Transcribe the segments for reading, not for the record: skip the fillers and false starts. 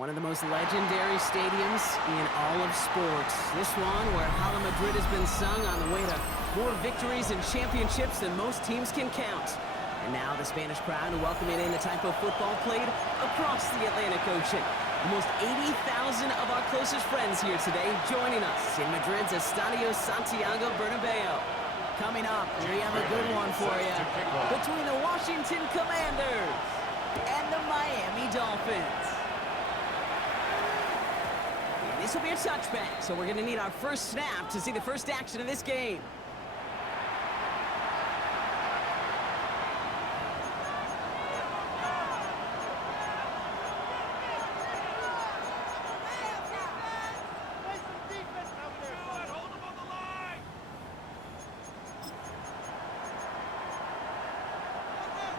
One of the most legendary stadiums in all of sports. This one where Hala Madrid has been sung on the way to more victories and championships than most teams can count. And now the Spanish crowd welcoming in the type of football played across the Atlantic Ocean. Almost 80,000 of our closest friends here today joining us in Madrid's Estadio Santiago Bernabeu. Coming up, we have a good one for you between the Washington Commanders and the Miami Dolphins. This will be a touchback, so we're going to need our first snap to see the first action of this game.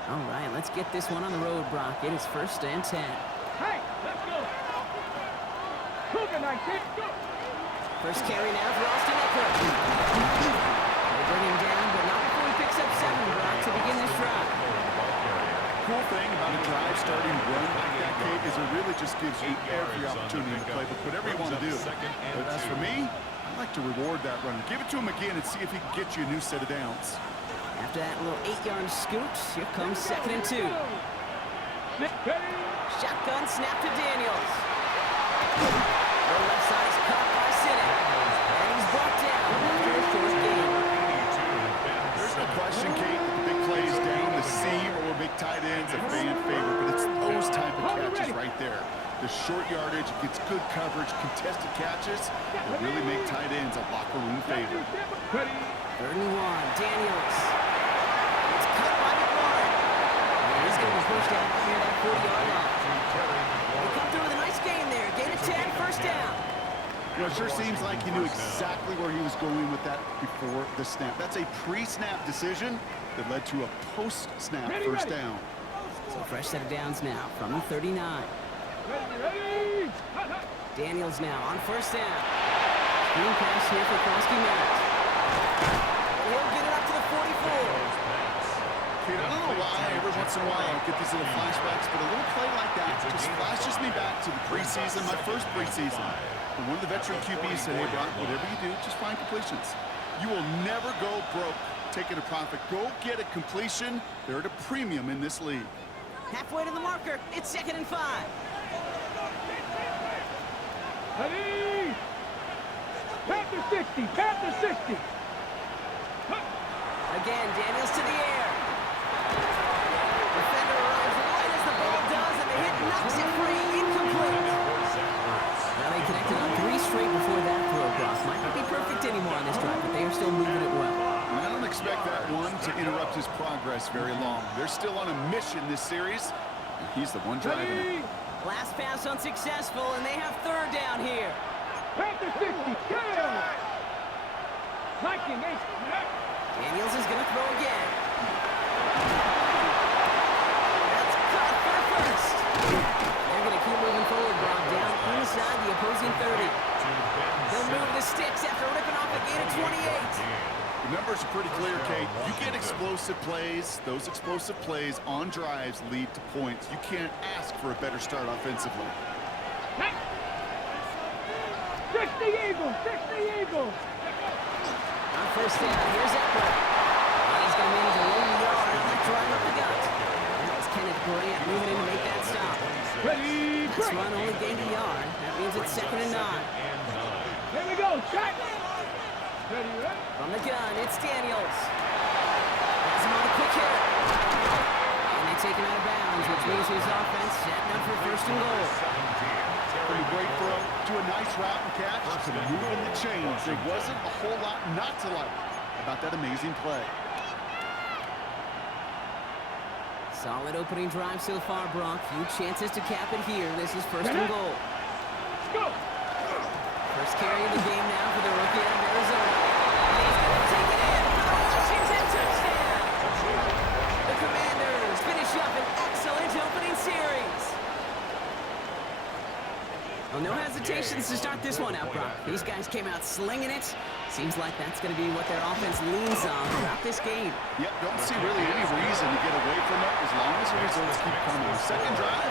All right, let's get this one on the road, Brock. It is 1st and 10. Hey, let's go. First carry now for Austin Eckler. They bring him down, but not before he picks up 7, Brock, to begin this drive. Cool thing about a drive starting run like that, Kate, is it really just gives you every opportunity to play with whatever you want to do. But as for me, I like to reward that run. Give it to him again and see if he can get you a new set of downs. After that little 8-yard scoot, here comes 2nd and 2. Shotgun snap to Daniels. The left side is caught by Sinnet. And he's brought down after a short game. There's no question, Kate, that the big plays down the seam or big tight ends a fan favorite, but it's those type of catches right there. The short yardage, gets good coverage, contested catches that really make tight ends a locker room favorite. 3rd and 1, Daniels. It's cut by McLaurin. And he's going to be pushed out near that 40-yard line. They come through with a nice gain there. Gain of 10, first down. You know, it sure seems like he knew exactly where he was going with that before the snap. That's a pre-snap decision that led to a post-snap first down. So fresh set of downs now from the 39. Daniels now on first down. Screen pass here for Krosky Matt. He'll get it up to the 44. Kate, I don't know why every once in a while I get these little flashbacks, but a little play like that just flashes me back to the preseason, my first preseason. And one of the veteran QBs said, hey, Brock, whatever you do, just find completions. You will never go broke taking a profit. Go get a completion. They're at a premium in this league. Halfway to the marker. It's 2nd and 5. Ready? Panther 60, Panther 60. Again, Daniels to the air. Defender arrives right as the ball does, and the hit knocks it free. Incomplete. Now they connected on 3 straight before that throw, Brock. Might not be perfect anymore on this drive, but they are still moving it well. I don't expect that one to interrupt his progress very long. They're still on a mission this series, and he's the one driving it. Last pass unsuccessful, and they have 3rd down here. Panther 60, down. 19, 8. Daniels is going to throw again. That's cut for the first. They're going to keep moving forward, Brock, down inside the opposing 30. They'll move the sticks after ripping off a gain of 28. The numbers are pretty clear, Kate. You get explosive plays. Those explosive plays on drives lead to points. You can't ask for a better start offensively. 60 Eagles, 60 Eagles. On first down, here's Eckler. And he's going to manage a long yard on that drive up the gut. That was Kenneth Grant moving in to make that stop. Ready, This run only gained a yard. That means it's 2nd and 9. Here we go, check. Ready, ready. From the gun, it's Daniels. Has him on the quick hitter. And they take him out of bounds, which means his offense setting up for 1st and goal. From a great throw to a nice route and catch to moving the chains. There wasn't a whole lot not to like about that amazing play. Solid opening drive so far, Brock. Few chances to cap it here. This is 1st and goal. Let's go. First carry of the game now for the rookie out of Arizona. And he's going to take it in for the Washington touchdown. The Commanders finish up an excellent opening series. Well, no hesitations to start this one out, Brock. These guys came out slinging it. Seems like that's going to be what their offense leans on throughout this game. Yep, don't see really any reason to get away from it as long as the results keep coming. Second drive,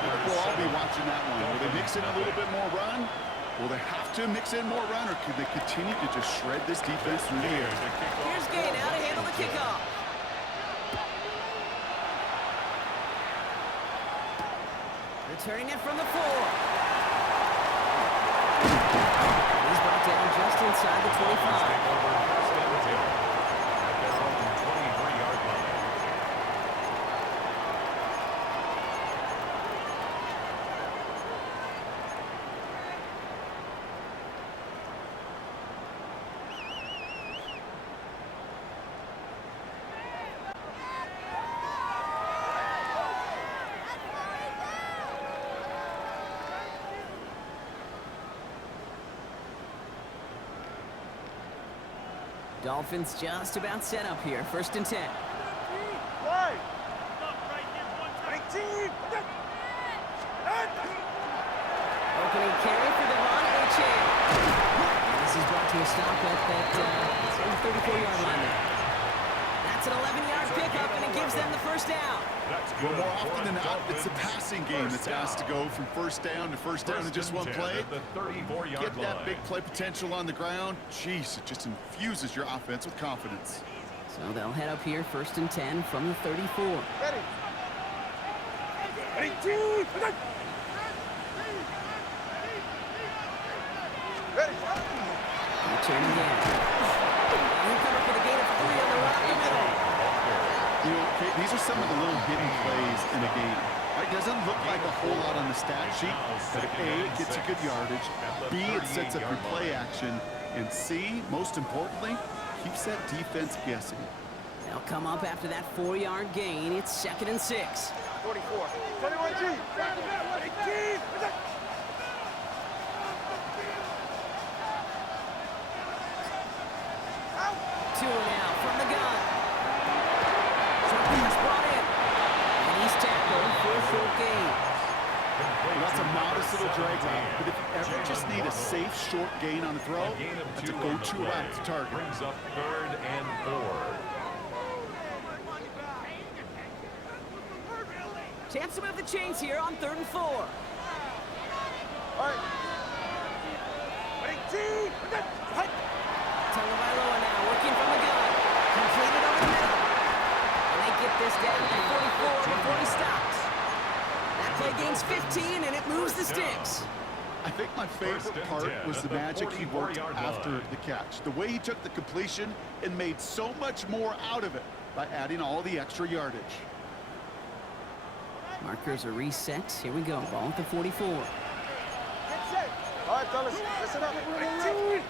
We'll all be watching that one. Will they mix in a little bit more run? Will they have to mix in more run, or could they continue to just shred this defense through the air? Here's Gay now to handle the kickoff. Returning it from the 4. He's brought down just inside the 25. Dolphins just about set up here. 1st and 10. Opening carry for Devon Achane. This is brought to a stop at that 34-yard line there. That's an 11-yard pickup, and it gives them the first down. Well, more often than not, it's the passing game that's asked to go from first down in just one play. Get that big play potential on the ground. Jeez, it just infuses your offense with confidence. So they'll head up here, 1st and 10 from the 34. Ready, Return again. And he covered for the gain of 3 on the right in the middle. You know, these are some of the little hidden plays in a game. It doesn't look like a whole lot on the stat sheet, but A, it gets you good yardage, B, it sets up your play action, and C, most importantly, keeps that defense guessing. They'll come up after that 4-yard gain. It's 2nd and 6. 44. 21G. 18. Two now from the gun. Pass brought in. And he's tackled for a short gain. Well, that's a modest little drag route, but if you ever just need a safe short gain on the throw, that's a go-to route to target. Brings up 3rd and 4. Chance to move the chains here on 3rd and 4. All right. 18. Tagovailoa now working from the gun. Completed over the middle. And they get this down to 44 before he stops. That play gains 15, and it moves the sticks. I think my favorite part was the magic he worked after the catch. The way he took the completion and made so much more out of it by adding all the extra yardage. Markers are reset. Here we go. Ball at the 44. Get set. All right, fellas, listen up. 18.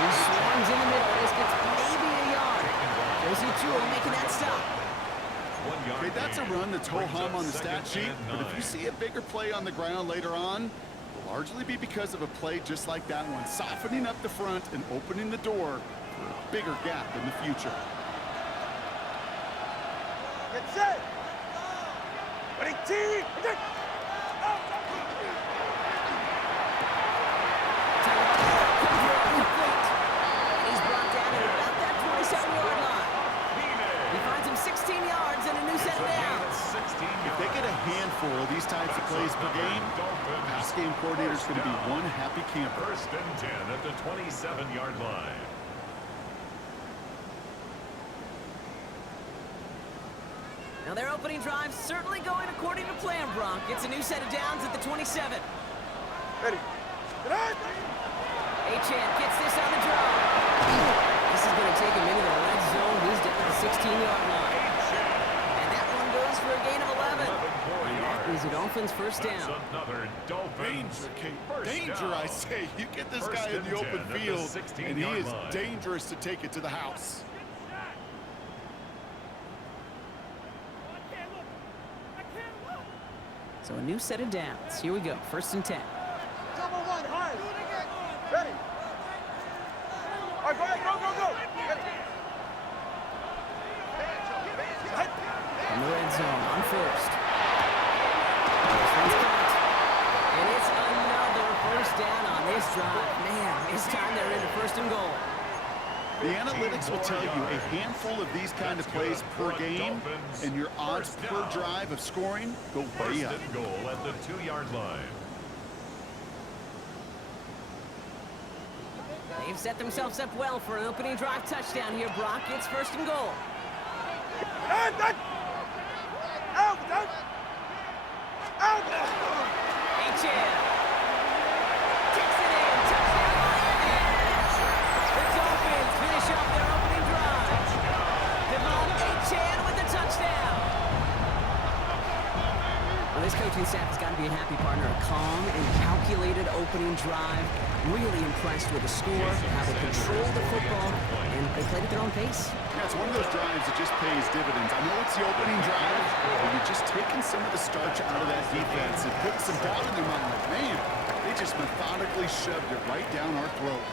He swarms in the middle. This gets maybe a yard. Josie Jewell making that stop. Okay, that's a run that's ho-hum on the stat sheet, but if you see a bigger play on the ground later on, it'll largely be because of a play just like that one, softening up the front and opening the door for a bigger gap in the future. Get set. 18. He's brought down at about that 27-yard line. He finds him 16 yards and a new set of downs. If they get a handful of these types of plays per game, pass game coordinator's going to be one happy camper. 1st and 10 at the 27-yard line. Now their opening drive certainly going according to plan, Bronk. It's a new set of downs at the 27. Ready. Achane gets this on the draw. This is going to take him into the red zone. He's down at the 16-yard line. And that one goes for a gain of 11. And that is a Dolphins first down. Another Dolphins Danger, I say. You get this guy in the open field, and he is dangerous to take it to the house. So a new set of downs. Here we go. 1st and 10. Double one, high. Ready. All right, go ahead, go. Ready. In the red zone on 1st. This one's caught. And it's another first down on this drive. Man, this time they're into 1st and goal. The analytics will tell you a handful of these kind of plays per game, and your odds per drive of scoring go way up. First and goal at the 2-yard line. They've set themselves up well for an opening drive touchdown here, Brock. It's first and goal. Out! HL takes it in. Touchdown, Miami. The Dolphins finish off their opening drive. Devon HL with the touchdown. Well, this coaching staff has got to be a happy partner. A calm and calculated opening drive. Really impressed with the score, how they controlled the football, and they played at their own pace. Yeah, it's one of those drives that just pays dividends. I know it's the opening drive, but you're just taking some of the starch out of that defense and putting some doubt in their mind. Like, man, they just methodically shoved it right down our throat.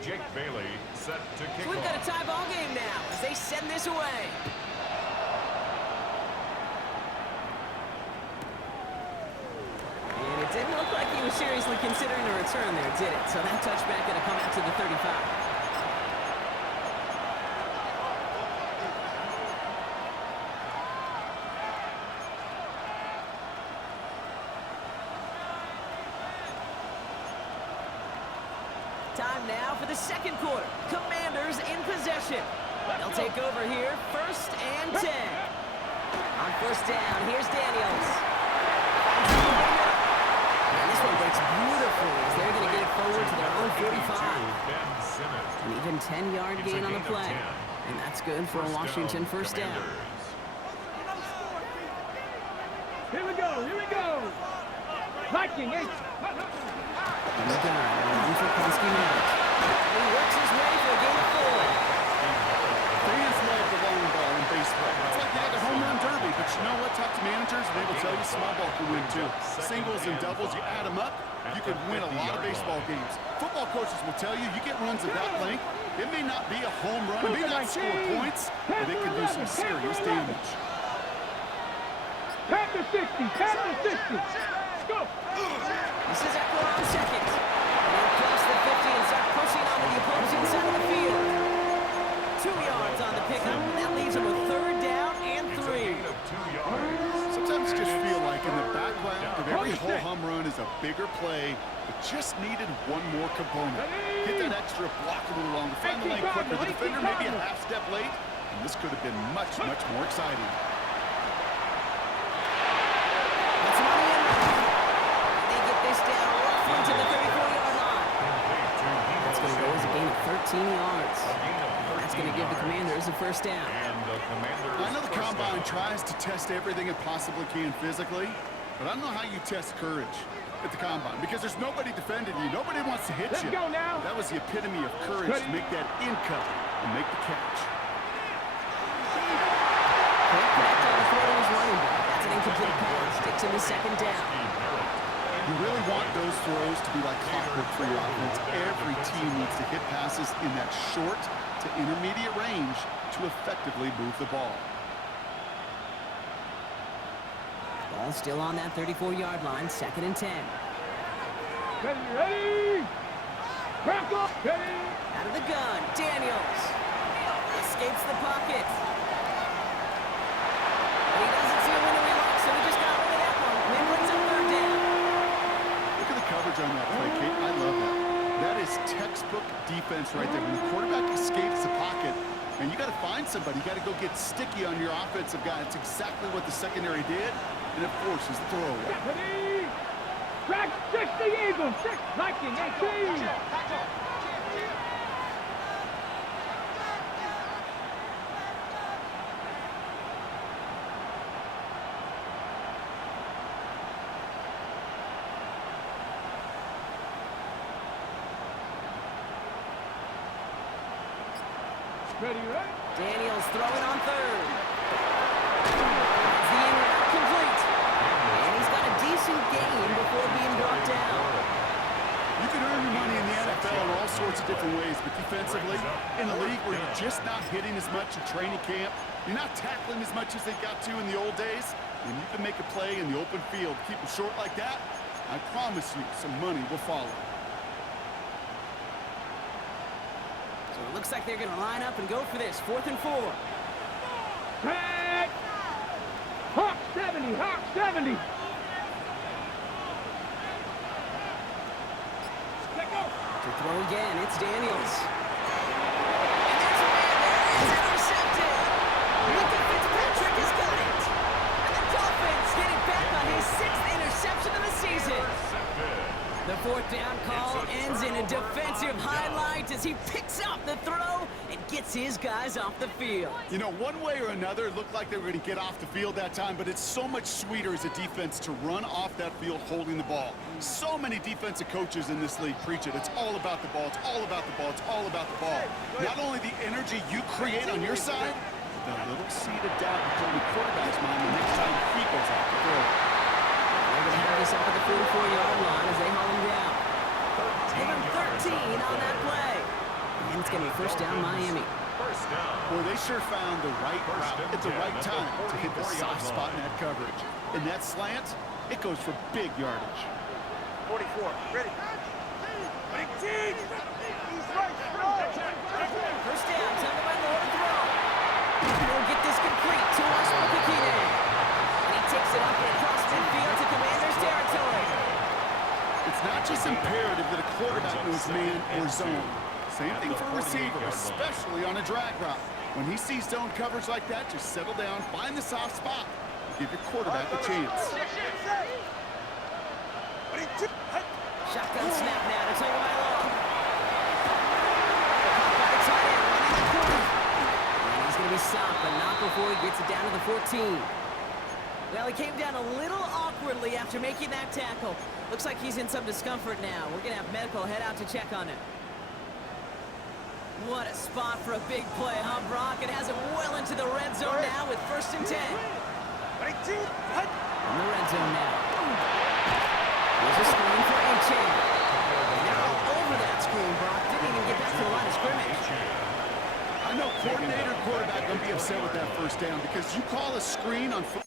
Jake Bailey set to kick So we've got a off. tie ball game now as they send this away. And it didn't look like he was seriously considering a return there, did it? So that touchback going to come out to the 35. Time now for the second quarter. Commanders in possession. They'll take over here, first and 10. On first down, here's Daniels. And this one breaks beautifully as they're going to get it forward to their own 45. An even 10-yard gain on the play. And that's good for a Washington first down. Here we go. Viking, eight. On the gun, one for Penske Maverick. He works his way for a gain of 4. Fans love the long ball in baseball. It's like they had a home run derby, but you know what? Talk to managers, and they will tell you small ball can win too. Singles and doubles, you add them up, you can win a lot of baseball games. Football coaches will tell you, you get runs of that length, it may not be a home run, it may not score points, but it can do some serious damage. Pass the 60. Go. This is Eckler on second. They'll cross the 50 and start pushing onto the opposing side of the field. 2 yards on the pickup, and that leaves them with third down and 3. Sometimes you just feel like in the background of every whole home run is a bigger play that just needed one more component. Hit that extra block a little longer, find the lane quicker. The defender may be a half step late, and this could have been much more exciting. That's money in. They get this down roughly to the 34-yard line. That's going to go as a gain of 13 yards. That's going to give the Commanders a first down. I know the Combine tries to test everything it possibly can physically, but I don't know how you test courage at the Combine because there's nobody defending you. Nobody wants to hit you. Go now. That was the epitome of courage to make that in cut and make the catch. Back on the throw to his running back. That's an incomplete pass. Sticks in the second down. You really want those throws to be like clockwork for your offense. Every team needs to hit passes in that short to intermediate range to effectively move the ball. Ball still on that 34-yard line, second and 10. Ready. Crack up. Ready. Out of the gun, Daniels. Escapes the pocket. But he doesn't see a window he likes, so he just got rid of that one. And brings up third down. Look at the coverage on that play, Kate. I love that. That is textbook defense right there. When the quarterback escapes the pocket, and you got to find somebody. You got to go get sticky on your offensive guy. It's exactly what the secondary did, and it forces the throw away. Ready. Crack 60 Eagles. 6 Viking 18. Ready. Daniels throwing on third. The in route complete. And he's got a decent gain before being brought down. You can earn your money in the NFL in all sorts of different ways, but defensively, in a league where you're just not hitting as much in training camp, You're not tackling as much as they got to in the old days. When you can make a play in the open field, keep them short like that, I promise you some money will follow. So it looks like they're going to line up and go for this. 4th and 4. Tag! Hawk 70! Hawk 70! To throw again, it's Daniels. And there's a man there. It's intercepted. Luka Fitzpatrick has got it. And the Dolphins get it back on his 6th interception of the season. The 4th down call ends in a defensive highlight as he picks up the throw and gets his guys off the field. You know, one way or another, it looked like they were going to get off the field that time, but it's so much sweeter as a defense to run off that field holding the ball. So many defensive coaches in this league preach it. It's all about the ball. It's all about the ball. It's all about the ball. Not only the energy you create on your side, but that little seed of doubt you put in the quarterback's mind the next time he goes out the field. They're going to have this up at the 44-yard line as they haul him down. Give him 13 on that play. And it's going to be 1st down Miami. Boy, they sure found the right route at the right time to hit the soft spot in that coverage. In that slant, it goes for big yardage. 44. Ready. 18! He's right. 1st down, Tagovailoa to throw. He'll get this complete to Washington. And he takes it up across midfield to Commanders territory. It's not just imperative that a quarterback knows man or zone. Same thing for a receiver, especially on a drag route. When he sees zone coverage like that, just settle down, find the soft spot, and give your quarterback a chance. Shotgun snap now to Tagovailoa. Caught by the tight end, running the corner. And he's going to be stopped, but not before he gets it down to the 14. Well, he came down a little awkwardly after making that tackle. Looks like he's in some discomfort now. We're going to have medical head out to check on him. What a spot for a big play, huh, Brock? It has him well into the red zone now with 1st and 10. 18! In the red zone now. There's a screen for Achan. And they're all over that screen, Brock. Didn't even get back to the line of scrimmage. I know coordinator and quarterback going to be upset with that 1st down because you call a screen on first,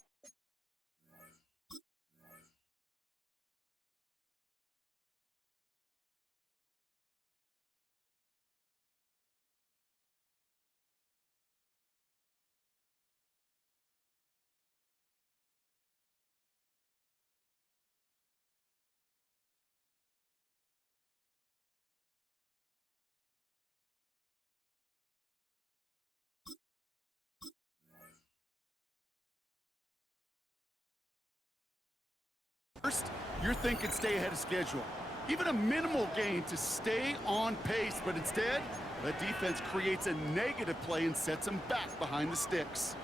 you're thinking stay ahead of schedule. Even a minimal gain to stay on pace, but instead, the defense creates a negative play and sets them back behind the sticks.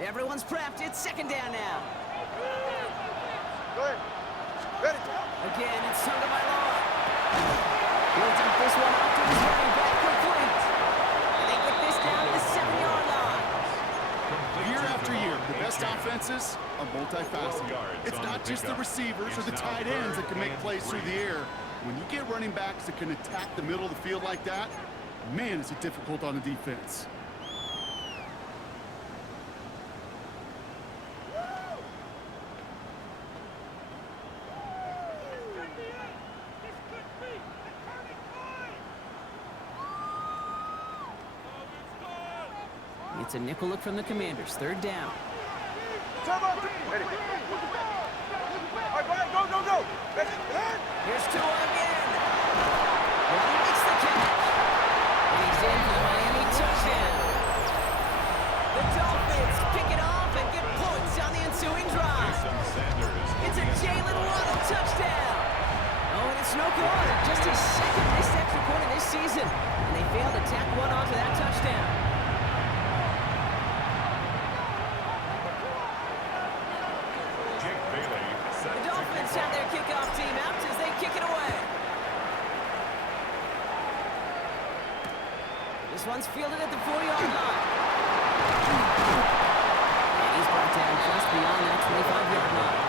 Everyone's prepped. It's 2nd down now. Go ahead. Ready. Again, it's Tagovailoa. He'll dump this one off to his running back complete. And they get this down to the 7-yard line. Year after year, the best offenses are multifaceted. It's not just the receivers or the tight ends that can make plays through the air. When you get running backs that can attack the middle of the field like that, man, is it difficult on a defense. It's a nickel look from the Commanders. 3rd down. Ready. All right, go ahead. Go. Ready. Here's Tua again. Well, he makes the catch. And he's in for the Miami touchdown. The Dolphins pick it off and get points on the ensuing drive. It's a Jalen Waddle touchdown. Oh, and it's no good. Just his 2nd missed extra point of this season. And they failed to tack one onto that touchdown. The Dolphins have their kickoff team out as they kick it away. This one's fielded at the 4-yard line. And he's brought down just beyond that 25-yard line.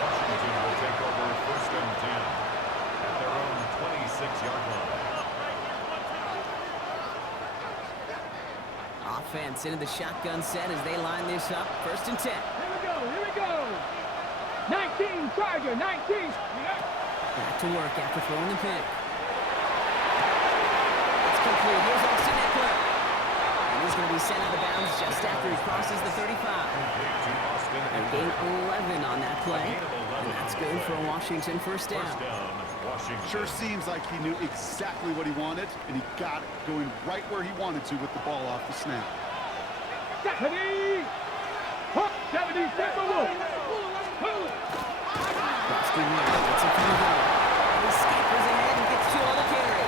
Washington will take over 1st and 10 at their own 26-yard line. Offense into the shotgun set as they line this up. 1st and 10. Here we go. 19, Charger, 19. Back to work after throwing the pick. It's complete. Here's Austin Eckler. And he's going to be sent out of bounds just after he crosses the 35. And gain 11 on that play. And that's good for a Washington first down. Sure seems like he knew exactly what he wanted, and he got it going right where he wanted to with the ball off the snap. 70! 70, Timberwolves! Boston gets it from the goal. He scampers ahead and gets 2 on the carry.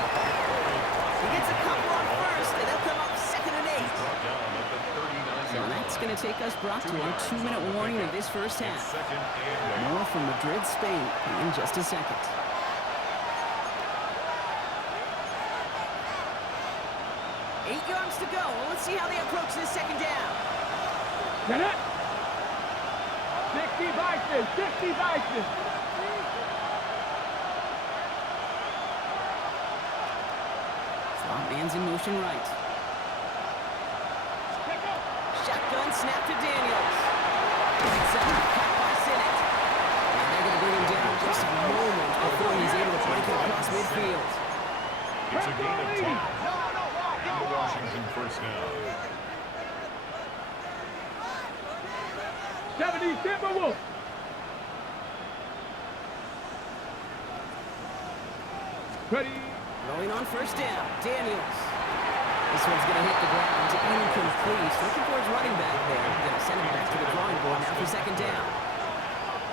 He gets a couple on first, and they'll come up 2nd and 8. So that's going to take us, Brock, to our 2-minute warning of this first half. More from Madrid, Spain, in just a second. 8 yards to go. Well, let's see how they approach this 2nd down. Get it! 60 Vikings, 60 Vikings. Slot man's in motion right. Shotgun snap to Daniels. It's up, cut by Sinnott. And they're going to bring him down just a moment before he's able to break it across midfield. It's a gain of 10. And the Washington first down. 70 Timberwolves. Ready. Throwing on first down, Daniels. This one's going to hit the ground to incomplete. Looking for his running back there. Going to send him back to the drawing board now for 2nd down.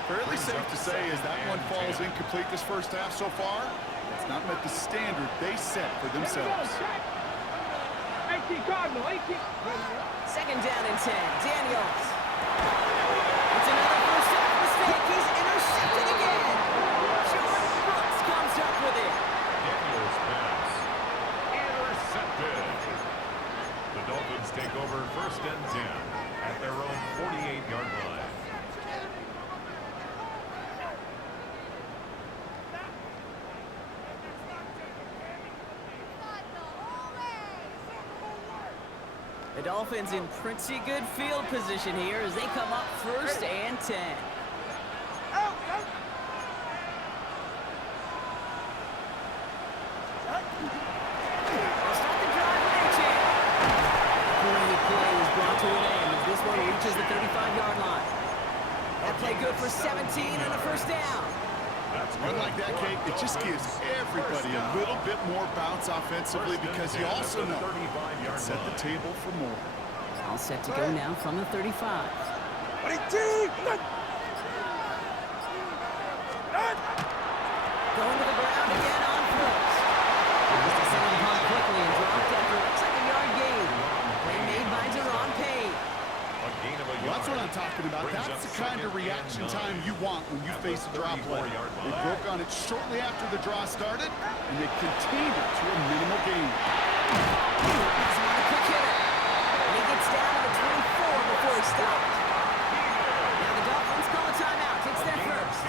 Fairly safe to say as that one falls incomplete this first half so far, it's not met the standard they set for themselves. 18 Cardinal, 18. 2nd down and 10, Daniels. It's another first half mistake. He's intercepted again. Jordan Brooks comes up with it. Daniels pass. Intercepted. The Dolphins take over 1st and 10 at their own 48-yard line. The Dolphins in pretty good field position here as they come up 1st and 10. They'll start the drive with a chance. Great play is brought to an end as this one reaches the 35-yard line. That play good for 17 and a first down. Run like that, Kate, it just gives everybody a little bit more bounce offensively because you also know you can set the table for more. All set to go now from the 35. Ready, team! Going to the ground again on first. Just to send him pump quickly and dropped after it looks like a yard gain. Play made by Deron Payne. Well, that's what I'm talking about. That's the kind of reaction time you want when you face a draw play. They broke on it shortly after the draw started, and they contained it to a minimal gain. He's not a quick hitter. And he gets down to the 24 before he stopped. Now the Dolphins call a timeout. It's their first.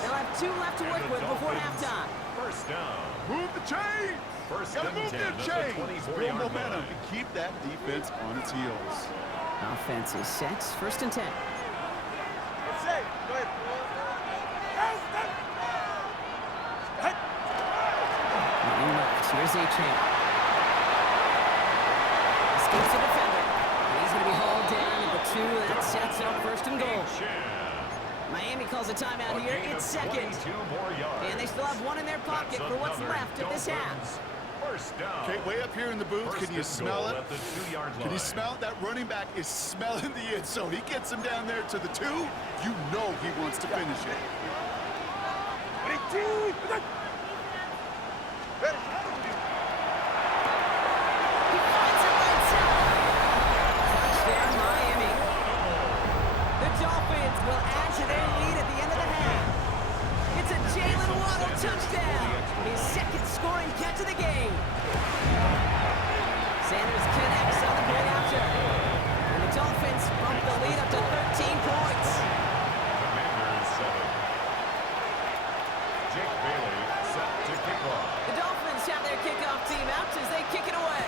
They'll have 2 left to work with before halftime. First down. Move the chains! Gotta move them chains! Build momentum and keep that defense on its heels. Offense is set. 1st and 10. It's safe. Go ahead. Running left. Here's A-Chain. Escapes the defender. And he's going to be hauled down at the 2. That sets up 1st and goal. Miami calls a timeout here. It's 2nd. And they still have 1 in their pocket for what's left of this half. Okay, way up here in the booth, can you smell it? Can you smell it? That running back is smelling the end zone. He gets him down there to the 2. You know he wants to finish it. He finds it right side. Touchdown, Miami. The Dolphins will add to their lead at the end of the half. It's a Jalen Waddle touchdown. His 2nd scoring catch of the game. Sanders connects on the point after. And the Dolphins bump the lead up to 13 points. Commanders 7. Jake Bailey set to kick off. The Dolphins have their kickoff team out as they kick it away.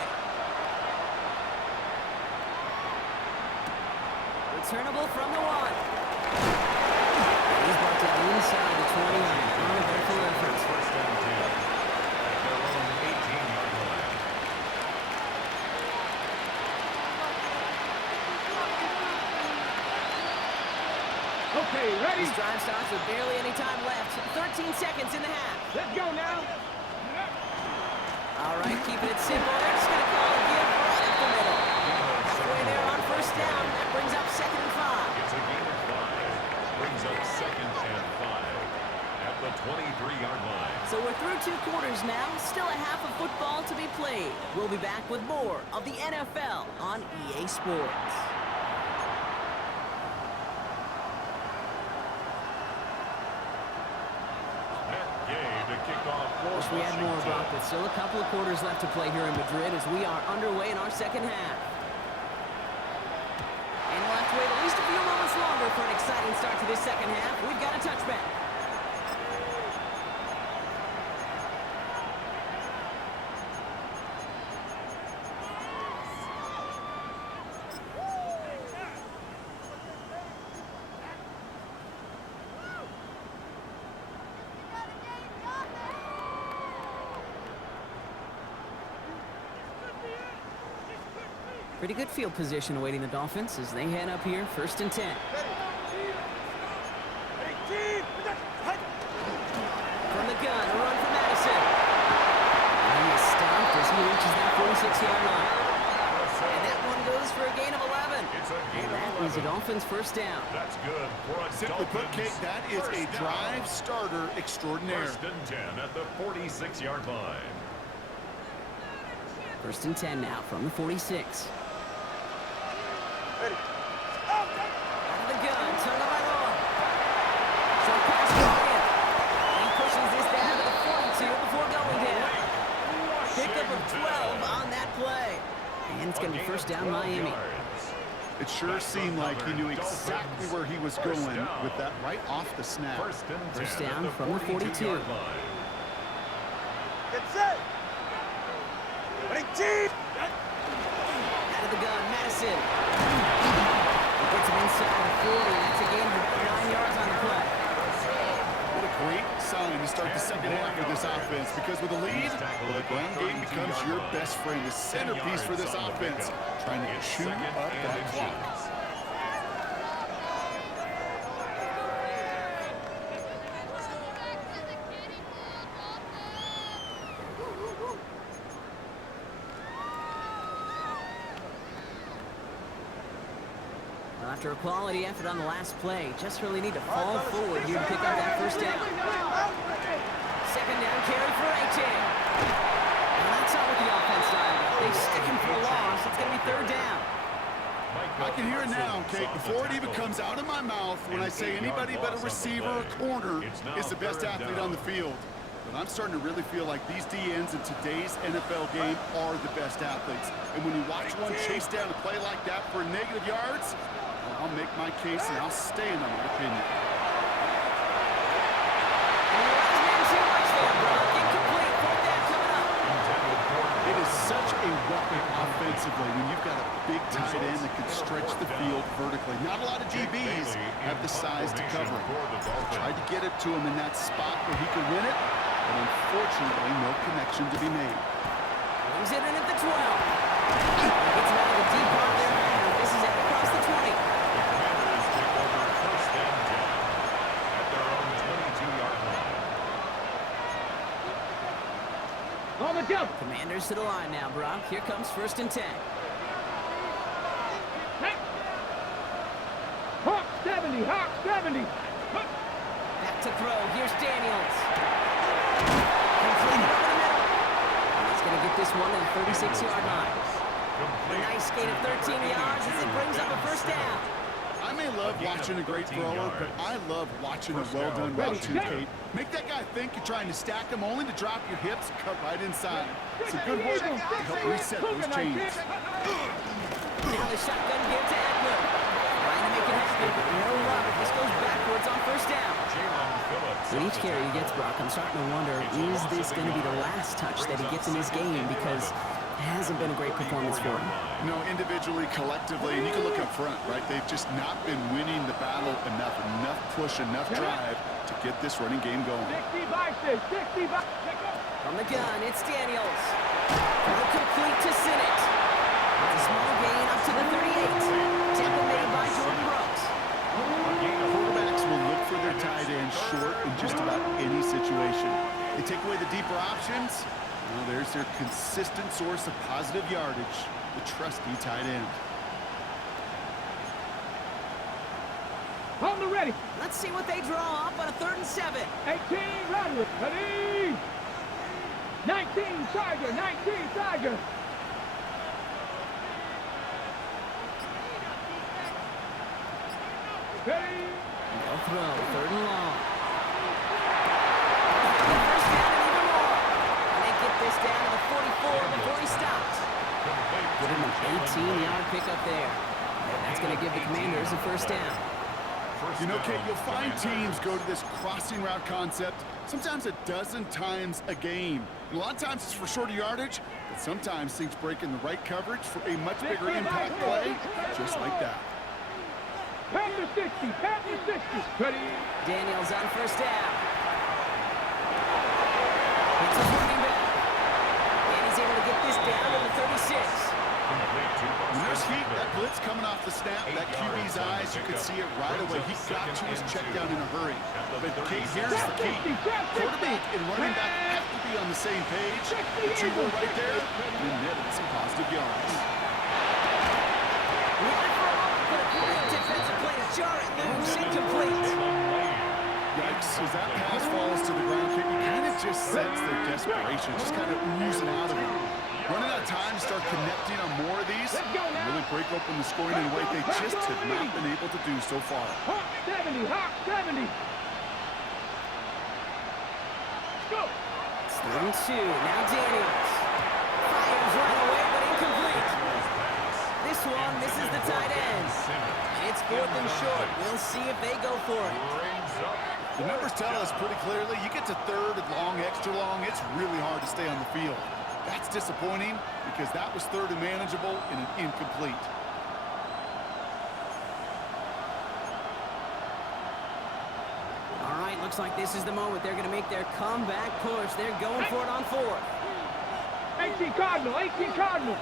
Returnable from the 1. He's brought down inside the 20 on a vertical effort. First and 10 at their own 18-yard line. Okay, ready? This drive starts with barely any time left. 13 seconds in the half. Let's go now. All right, keeping it simple. They're just going to call it give right up the middle. Halfway there on first down. That brings up 2nd and 5. It's a gain of 5. Brings up 2nd and 5 at the 23-yard line. So we're through 2 quarters now. Still a half of football to be played. We'll be back with more of the NFL on EA Sports. Wish we had more, Brock, but still a couple of quarters left to play here in Madrid as we are underway in our second half. And we'll have to wait at least a few moments longer for an exciting start to this second half. We've got a touchback. Pretty good field position awaiting the Dolphins as they head up here, 1st and 10. From the gun, a run for Madison. And he is stopped as he reaches that 46-yard line. And that one goes for a gain of 11. And that is the Dolphins' first down. That's good for a Simply put, Kate, that is a drive starter extraordinaire. 1st and 10 at the 46-yard line. 1st and 10 now from the 46. Ready. Out of the gun, tongue of my law. Short pass going in. And he pushes this down to the 42 before going down. Pickup of 12 on that play. And it's going to be first down Miami. It sure seemed like he knew exactly where he was going with that right off the snap. First down from the 42. Get set. Ready, team. Out of the gun, Madison. He gets him inside the 40. That's a gain of about 9 yards on the play. What a great sign to start the second half of this offense, because with a lead, well, the ground game becomes your best friend, the centerpiece for this offense, trying to chew up that clock. After a quality effort on the last play, just really need to fall forward here to pick up that first down. Second down carry for A-Chain. And that's not what the offense done. They stick him for a loss. It's going to be 3rd down. I can hear it now, Kate, before it even comes out of my mouth when I say anybody but a receiver or corner is the best athlete on the field. But I'm starting to really feel like these DNs in today's NFL game are the best athletes. And when you watch one chase down a play like that for negative yards, I'll make my case and I'll stand on my opinion. It is such a weapon offensively when you've got a big tight end that can stretch the field vertically. Not a lot of DBs have the size to cover it. Tried to get it to him in that spot where he could win it, but unfortunately no connection to be made. Brings it in at the 12. Gets him out of the deep part there. This is it across the 20. On the jump. Commanders to the line now, Brock. Here comes 1st and 10. Hawk 70, Hawk 70. Back to throw. Here's Daniels. Completed over the middle. And he's going to get this one to the 36-yard line. A nice gain of 13 yards as it brings up a first down. I may love watching a great thrower, but I love watching a well-done route too, Kate. Make that guy think you're trying to stack him only to drop your hips and cut right inside. It's a good work to help reset those chains. Now the shotgun give to Eckler. Trying to make it happen, but no luck. This goes backwards on first down. With each carry he gets, Brock, I'm starting to wonder, is this going to be the last touch that he gets in this game? Because it hasn't been a great performance for him. No, individually, collectively, and you can look up front, right? They've just not been winning the battle enough push, enough drive to get this running game going. 60 by 6, 60 by 6. From the gun, it's Daniels. Throw complete to Sinnott. It's a small gain up to the 38. Tackle made by Jordan Brooks. Quarterbacks will look for their tight end short in just about any situation. They take away the deeper options. Well, there's their consistent source of positive yardage, the trusty tight end. On the ready. Let's see what they draw up on a 3rd and 7. 18, ready. 19, Tiger, 19, Tiger. Ready. No throw, 3rd and long. First down and even more. And they get this down to the 44 before he stops. Give him an 18-yard pickup there. And that's going to give the Commanders a first down. You know, Kate, you'll find teams go to this crossing route concept sometimes a dozen times a game. And a lot of times it's for shorter yardage, but sometimes things break in the right coverage for a much bigger impact play, just like that. Panther 60, Panther 60. Ready. Daniels on first down. It's his running back. And he's able to get this down to the 36. When there's heat, that blitz coming off the snap, that QB's eyes, you could see it right away. He got to his check down in a hurry. But Kate, here's the key. Quarterback and running back have to be on the same page. The two were right there, and netted some positive yards. Defensive play to jar it loose, incomplete. Yikes, as that pass falls to the ground, Kate, you kind of just sense their desperation, just kind of oozing out of them. Running out of time to start connecting on more of these and really break open the scoring in a way they just have not been able to do so far. Hawk 70, Hawk 70. Go. It's 3rd and 2. Now Daniels. Fires right away, but incomplete. This one misses the tight end. It's 4th and short. We'll see if they go for it. The numbers tell us pretty clearly, you get to 3rd and long, extra long, it's really hard to stay on the field. That's disappointing because that was 3rd and manageable and an incomplete. All right, looks like this is the moment. They're going to make their comeback push. They're going for it on 4th. 18 Cardinal, 18 Cardinal.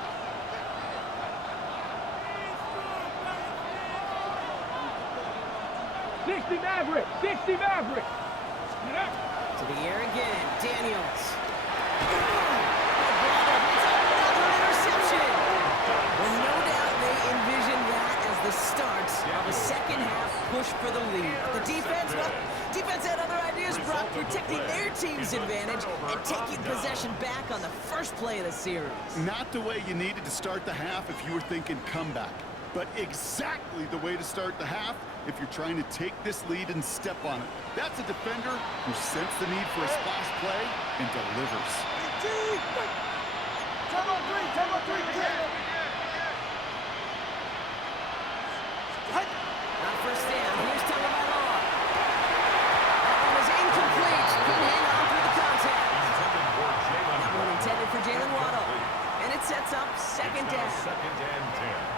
'60 Maverick, 60 Maverick. To the air again, Daniels. Well, no doubt they envisioned that as the start of a second-half push for the lead. The defense, well, defense had other ideas, Brock, protecting their team's advantage and taking possession back on the first play of the series. Not the way you needed to start the half if you were thinking comeback, but exactly the way to start the half if you're trying to take this lead and step on it. That's a defender who sensed the need for a splash play and delivers. Turn on three, On first down, here's Tagovailoa. That one is incomplete. Couldn't hang on through the contact. That one intended for Jalen Waddle. And it sets up 2nd down.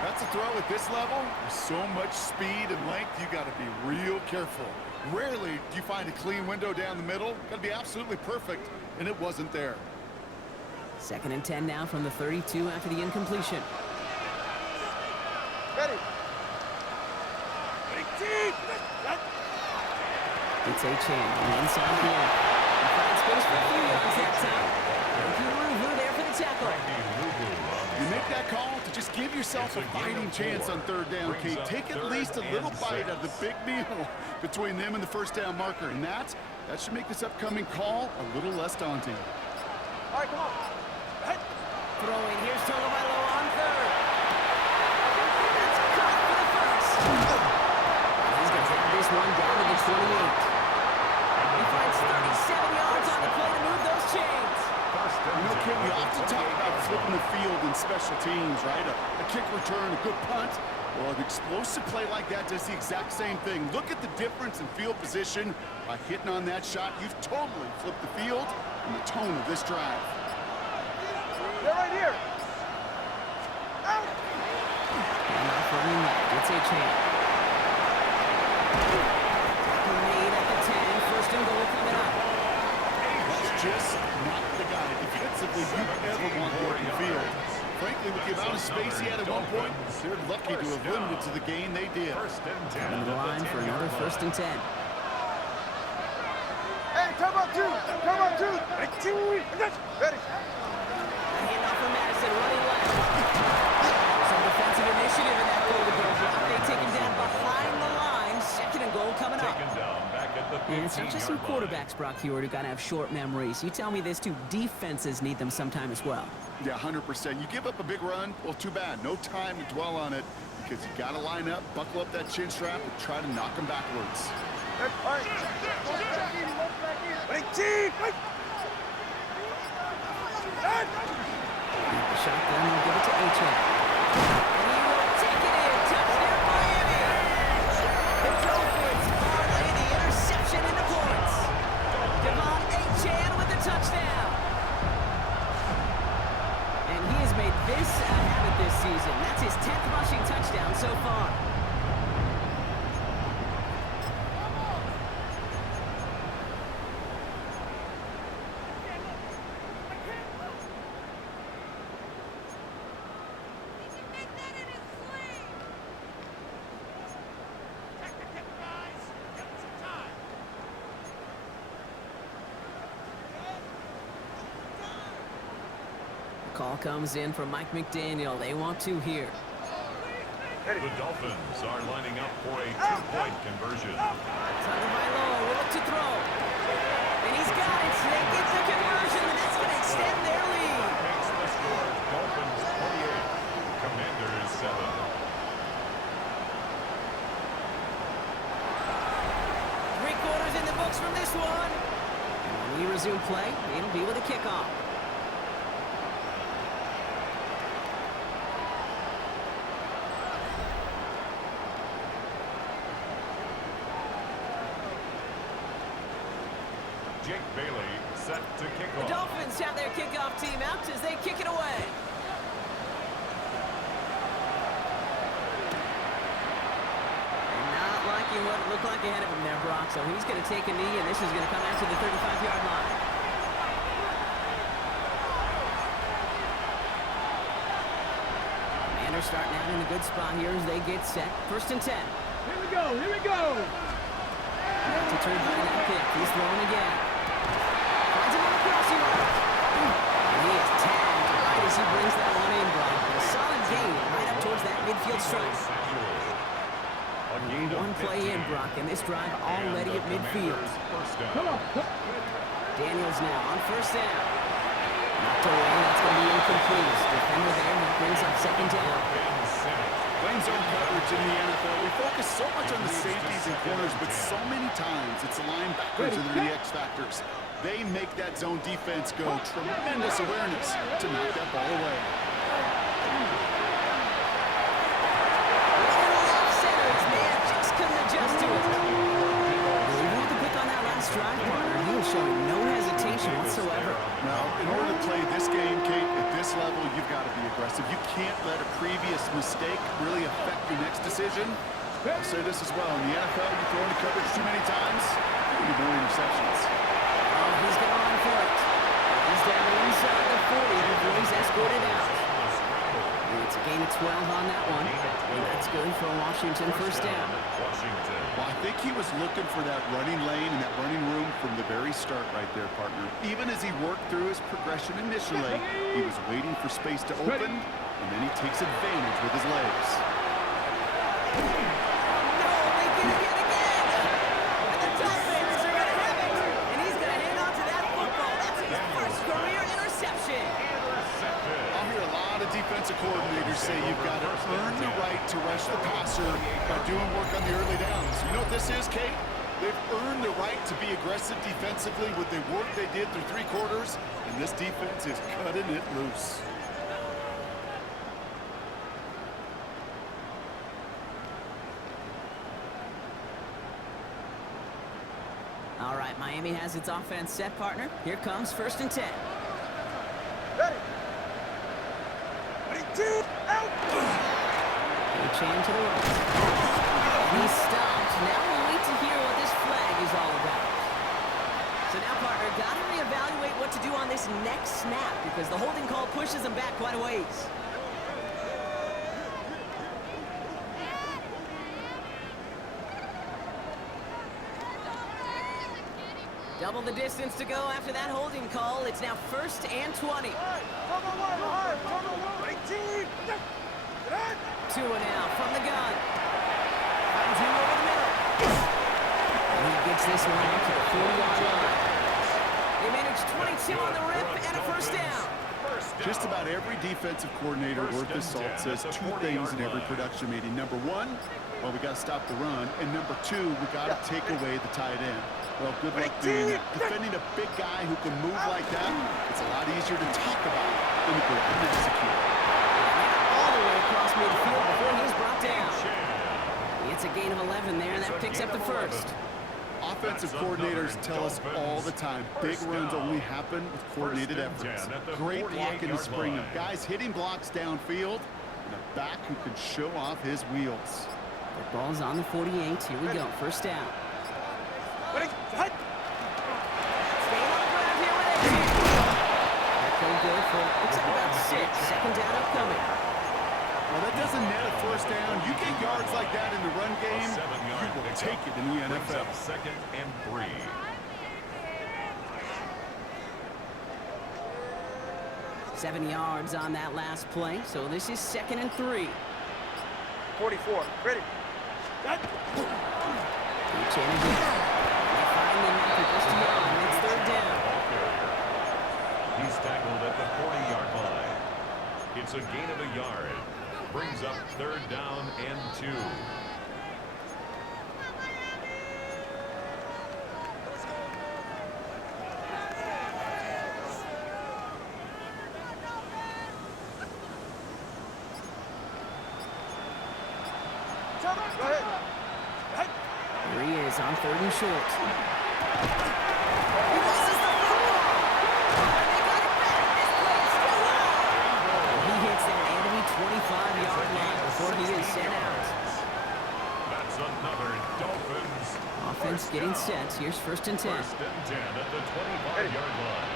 That's a throw at this level. With so much speed and length, you got to be real careful. Rarely do you find a clean window down the middle. Got to be absolutely perfect, and it wasn't there. 2nd and 10 now from the 32 after the incompletion. Ready. It's A-Chan on the inside here. He finds space for a few yards that time. Ruvu there for the tackle. You make that call to just give yourself a fighting chance on 3rd down, Kate. Take at least a little bite out of the big meal between them and the first down marker. And that should make this upcoming call a little less daunting. All right, come on. Throwing, here's Tagovailoa on 3rd. That's caught for the first. He's going to take this one down to the 28. He finds 37 yards on the play to move those chains. You know, Okay, we often talk about flipping the field in special teams, right? A kick return, a good punt. Well, an explosive play like that does the exact same thing. Look at the difference in field position. By hitting on that shot, you've totally flipped the field and the tone of this drive. They're right here. Out. And off running left, it's a chance. Tackle made at the 10, first and goal coming up. He's just not the guy defensively you ever want to the field. Frankly, with the amount of space he had at one point, they're lucky to have limited to the gain they did. On the line for another first and 10. Hey, come on, two. Come on, two. Ready. A handoff for Madison, running left. Some defensive initiative in that goal to go block. They take him down behind the line. Second and goal coming up. And it's not just some quarterbacks, Brock Hewitt, who got to have short memories. You tell me this too, defenses need them sometime as well. Yeah, 100%. You give up a big run, well, too bad. No time to dwell on it because you got to line up, buckle up that chin strap, and try to knock them backwards. All right. Wait, team. Wait. The shotgun will give it to H.A. And he will take it in. Touchdown, Miami. The Dolphins parlay the interception into points. Devon Achane with the touchdown. And he has made this a habit this season. That's his 10th rushing touchdown so far. Call comes in from Mike McDaniel. They want to here. The Dolphins are lining up for a two-point conversion. Tagovailoa will look to throw. And he's got it. They get the conversion, and that's going to extend their lead. Makes the score Dolphins 28, Commanders 7. Three quarters in the books from this one. And when we resume play, it'll be with a kickoff. Jake Bailey set to kick The off. Dolphins have their kickoff team out as they kick it away. And not liking what it looked like ahead of him there, Brock. So he's going to take a knee, and this is going to come out to the 35-yard line. Commanders starting out in a good spot here as they get set. First and 10. Here we go. Here we go. To turn by that pick. He's throwing again. Finds him on the crossing line. And he is tagged right as he brings that one in, Brock. A solid gain right up towards that midfield stripe. One play in, Brock, and this drive already at midfield. Come on. Daniels now on first down. Knocked away. That's going to be incomplete. Defender there. That brings up second down. Playing zone coverage in the NFL, we focus so much on the safeties and corners, but so many times it's the linebackers that are the X factors. They make that zone defense go. Tremendous awareness to knock that ball away. Centers, man, just couldn't adjust to it. Even with the pick on that last drive, partner, he was showing no hesitation whatsoever. Now, in order to play this game, Kate, at this level, you've got to be aggressive. You can't let a previous mistake really affect your next decision. I'll say this as well. In the NFL, you throw into coverage too many times, you get more interceptions. Oh, he's going on for it. He's down inside the 40 before he's escorted out. And it's a gain of 12 on that one. And that's good for Washington first down. Well, I think he was looking for that running lane and that running room from the very start right there, partner. Even as he worked through his progression initially, he was waiting for space to open, and then he takes advantage with his legs. No, they get it again. And the Dolphins are going to have it. And he's going to hang on to that football. That's his first career interception. I'll hear a lot of defensive coordinators say you've got to earn the right to rush the passer by doing work on the early downs. You know what this is, Kate? They've earned the right to be aggressive defensively with the work they did through 3 quarters, and this defense is cutting it loose. All right, Miami has its offense set, partner. Here comes 1st and 10. Ready. Ready, 2, out. Chan to the right. And he's stopped. Now we'll wait to hear what this flag is all about. So now, partner, got to reevaluate what to do on this next snap because the holding call pushes them back quite a ways. Double the distance to go after that holding call. It's now 1st and 20. Two and out from the gun. Finds him over the middle. And he gets this one out to the 40-yard line. They managed 22 on the rip and a 1st down. Just about every defensive coordinator worth his salt says 2 things in every production meeting. Number 1, well, we got to stop the run. And number 2, we got to take away the tight end. Well, good luck doing that. Defending a big guy who can move like that, it's a lot easier to talk about than to go out and execute. All the way across midfield before he's brought down. It's a gain of 11 there, and that picks up the 1st. Offensive coordinators tell us all the time, big runs only happen with coordinated efforts. Great blocking to spring them. Guys hitting blocks downfield, and a back who can show off his wheels. The ball's on the 48. Here we go. 1st down. Ready, hut. Staying on the ground here with it. That played good for, looks like about 6. 2nd down upcoming. Well, that doesn't net a 1st down. You get yards like that in the run game, you will take it in the NFL. 2nd and 3. Seven yards on that last play, so this is 2nd and 3. 44, ready. Cut. Chan again. They find them after just a yard, and it's 3rd down. He's tackled at the 40-yard line. It's a gain of a yard. Brings up 3rd down and 2. Go ahead. Here he is on 3rd and short. He hits that enemy 25-yard line before he is sent out. That's another Dolphins. Offense getting set. Here's 1st and 10. 1st and 10 at the 25-yard line.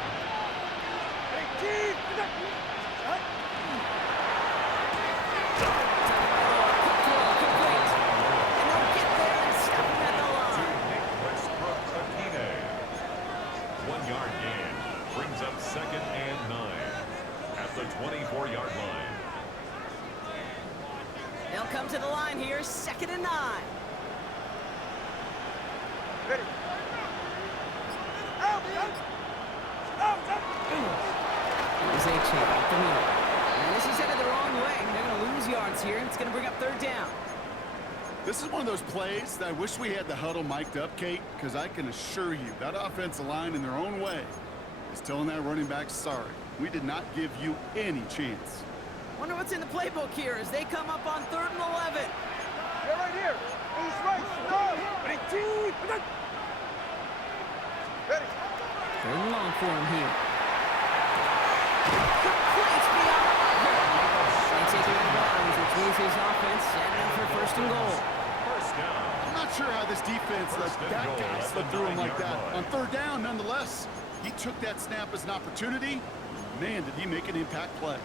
They'll come to the line here, 2nd and 9. Ready. Out. Here's A-Chain up the middle. And this is headed the wrong way. They're going to lose yards here, and it's going to bring up 3rd down. This is one of those plays that I wish we had the huddle mic'd up, Kate, because I can assure you that offensive line in their own way is telling that running back, sorry, we did not give you any chance. Wonder what's in the playbook here as they come up on 3rd and 11. They're right here. East, right, stop. Ready, 2. Ready. 3rd and long for him here. Complete beyond the marker. They take it out of bounds, which means his offense setting up for 1st and goal. I'm not sure how this defense let that guy slip through him like that. On 3rd down, nonetheless, he took that snap as an opportunity. Man, did he make an impact play.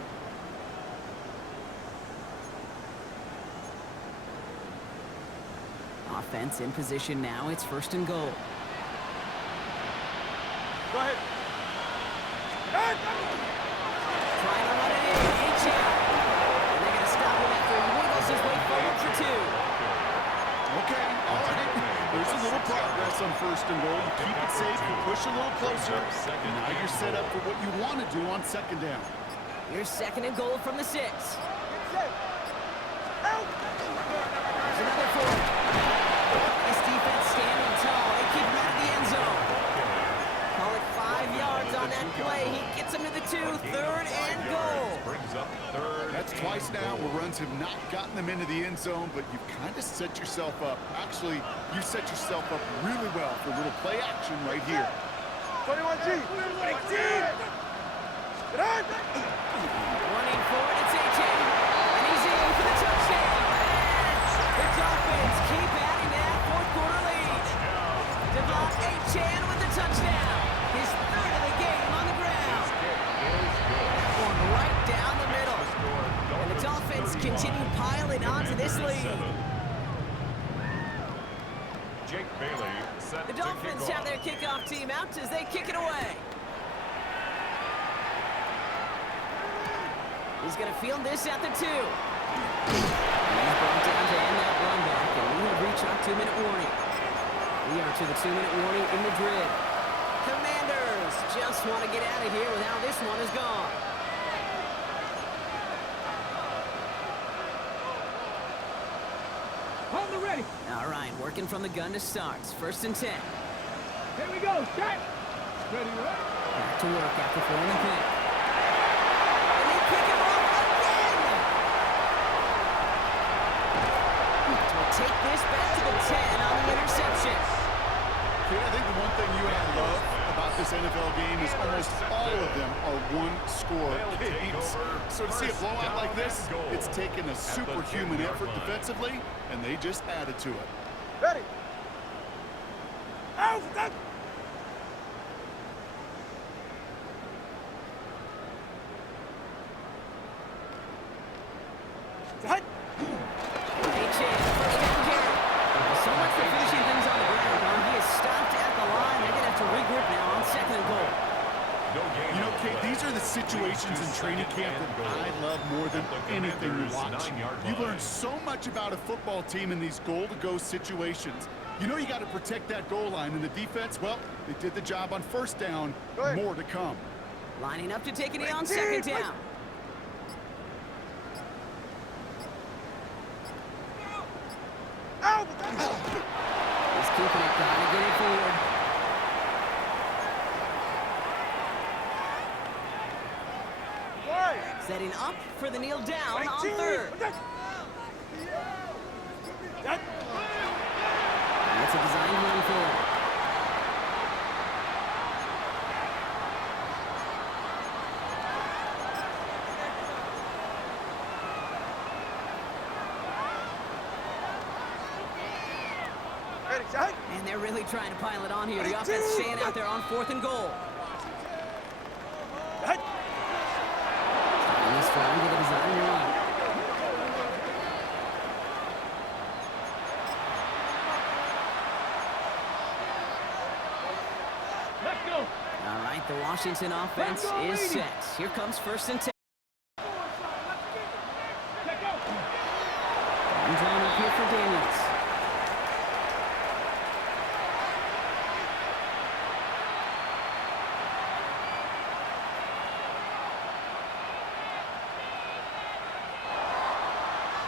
Offense in position now. It's 1st and goal. Go ahead. Trying to run it in. A-Chain. And they're going to stop him after he wiggles his way forward for 2. Okay, all right. There's a little progress on 1st and goal. You keep it safe, you push a little closer. And now you're set up for what you want to do on 2nd down. Here's 2nd and goal from the 6. There's another 4. This defense standing tall twice now where runs have not gotten them into the end zone, but you've kind of set yourself up. Actually, you set yourself up really well for a little play action right here. 21G. Get on. Running forward, it's AJ. And he's in for the touchdown. The Dolphins keep adding that fourth quarter lead. Devon Achane with the touchdown. His third of the game on the ground. Going right down the middle. And the Dolphins continue piling onto this lead. Jake Bailey set The to Dolphins kick have off. their kickoff team out as they kick it away. He's going to field this at the 2. He's brought down to end that run back, and we have reached our 2-minute warning. We are to the 2-minute warning in Madrid. Commanders just want to get out of here with how this one is gone. On the ready. All right, working from the gun to start. First and 10. Here we go. Set. Ready, right? Back to work after throwing the pick. And they pick him off again! Will take this back to the 10 on the interception. Kid, I think the one thing you and I love about this NFL game is almost all of them are one-score games. So to see a blowout like this, it's taken a superhuman effort defensively, and they just added to it. Ready. Out. Set. So much for finishing things on the ground, huh? He is stopped at the line. They're going to have to regroup now on second and goal. You know, Kate, these are the situations in training camp that I love more than anything to watch. You learn so much about a football team in these goal-to-go situations. You know you got to protect that goal line, and the defense, well, they did the job on first down. More to come. Lining up to take it in on second down. Out. He's keeping it, trying to get it forward. Setting up for the kneel down on third. That. That's a design run forward. Ready, set. And they're really trying to pile it on here. The offense staying out there on fourth and goal. Set. And he's trying to get a design run. Let's go. All right, the Washington offense is set. Here comes first and 10. Check out. And drawn up here for Daniels.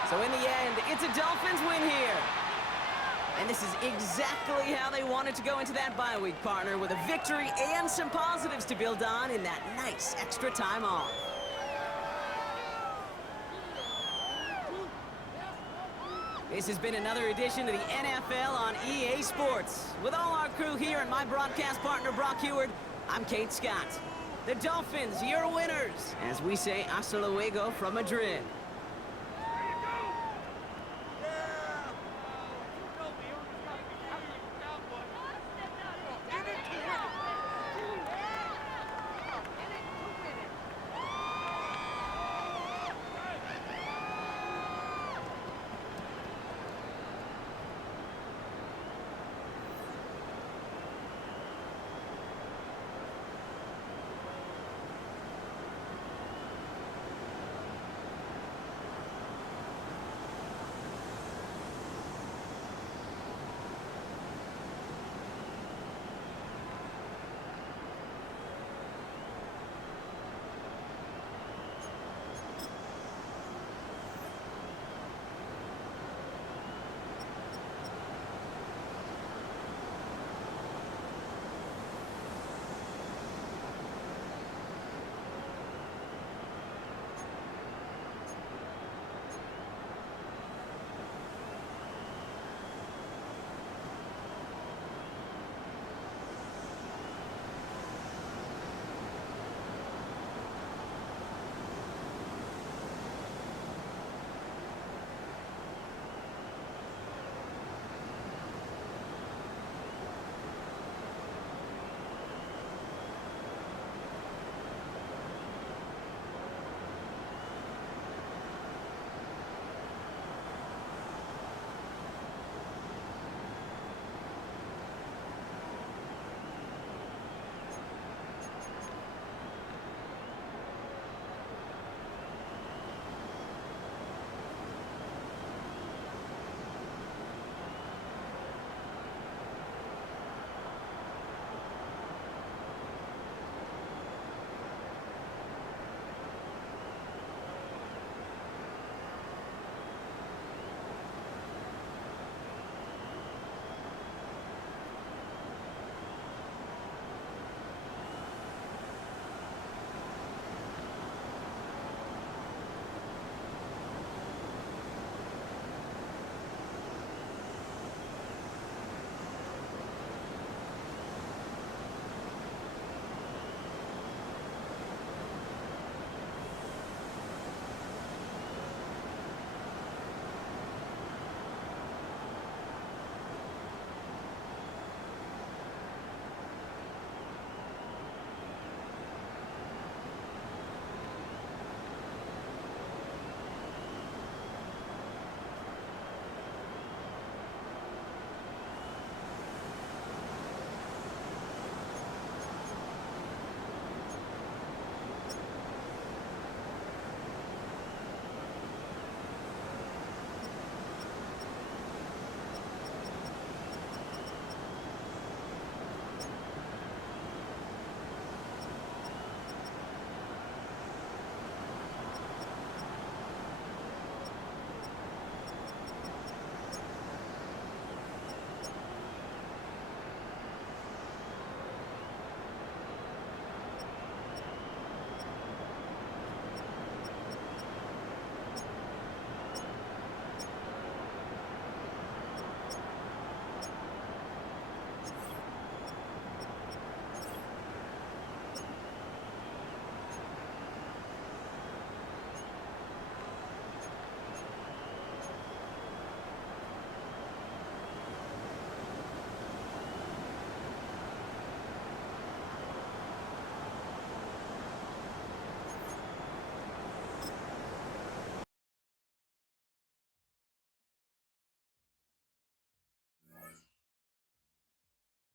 So in the end, it's a Dolphins win here. And this is exactly how they wanted to go into that bye week, partner, with a victory and some positives to build on in that nice extra time off. This has been another edition of the NFL on EA Sports. With all our crew here and my broadcast partner, Brock Heward, I'm Kate Scott. The Dolphins, your winners, as we say hasta luego from Madrid.